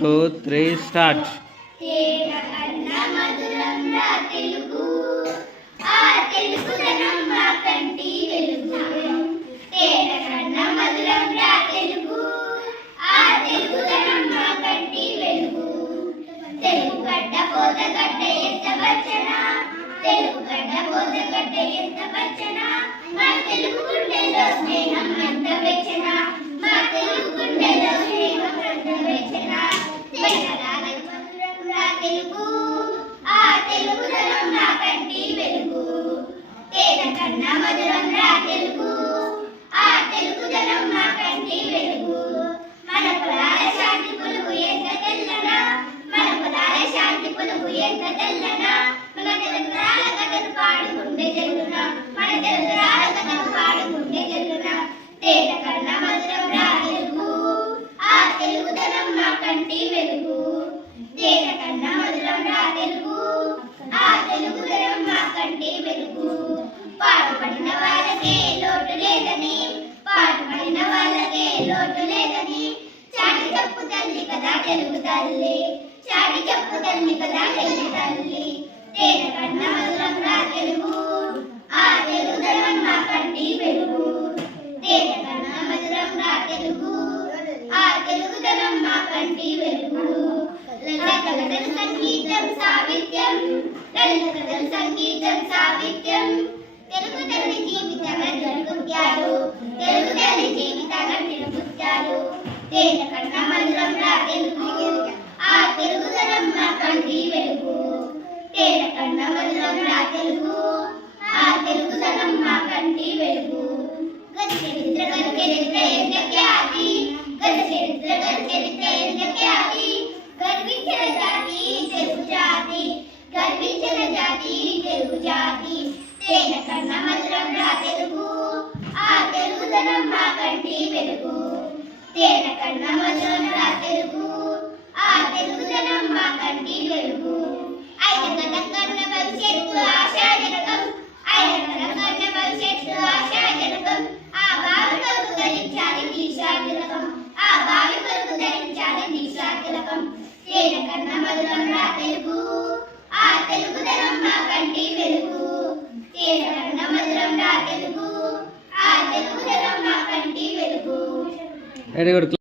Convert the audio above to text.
Two three start. Telugu గడ్డ పోత గడ్డ ఎంత పచ్చనా మన తెలుగు గుండెల్లో స్నేహం కంటి వెలుగు. దేనికన్నా కన్నా మధురం ఆ తెలుగు. ఆ తెలుగుదనం మా కంటి వెలుగు. పాటుపడిన వాళ్ళకే లోటు లేదని. పాటుపడిన వాళ్ళకే లోటు లేదని. చాటి తప్పు తల్లి కదా తెలుగు తల్లి చాటి చెప్పు తల్లి కదా తెలుగు తల్లి తేన కన్నా మధురం రా తెలుగు ఆ తెలుగుదనం మా కంటి వెలుగు తేన కన్నా మధురం రా తెలుగు ఆ తెలుగుదనం మా కంటి వెలుగు లలిత సంగీతం సాహిత్యం లలిత సంగీతం సాహిత్యం తెలుగు తల్లి జీవితంగా జరుగుతారు తెలుగు తల్లి జీవితంగా నృత్యాలు తేన కన్న మధురం రా తెలుగు ఆ తెలుగుదనం మా కంటి వెలుగు. తేన కన్న మధురం రా తెలుగు. ఆ తెలుగుదనం మా కంటి వెలుగు. గతి చరిత్ర గతి చరిత్ర ఎంత జాతి తెలుగు జాతి తేన కన్న మధురం రా తెలుగు. ఆ తెలుగుదనం మా కంటి వెలుగు. తేన కన్న మధురం రా తెలుగు. ఆ తెలుగుదనం మా కంటి వెలుగు ఆయన కథ కన్న భవిష్యత్తు ఆశాజనకం ఆయన కథ కన్న భవిష్యత్తు ఆశాజనకం ఆ బావి కొరకు ధరించాలి దీశాతిలకం ఆ బావి కొరకు ధరించాలి దీశాతిలకం తేన కన్న మధురం రా తెలుగు ఆ తెలుగుదనం మా కంటి వెలుగు తేన కన్న మధురం రా తెలుగు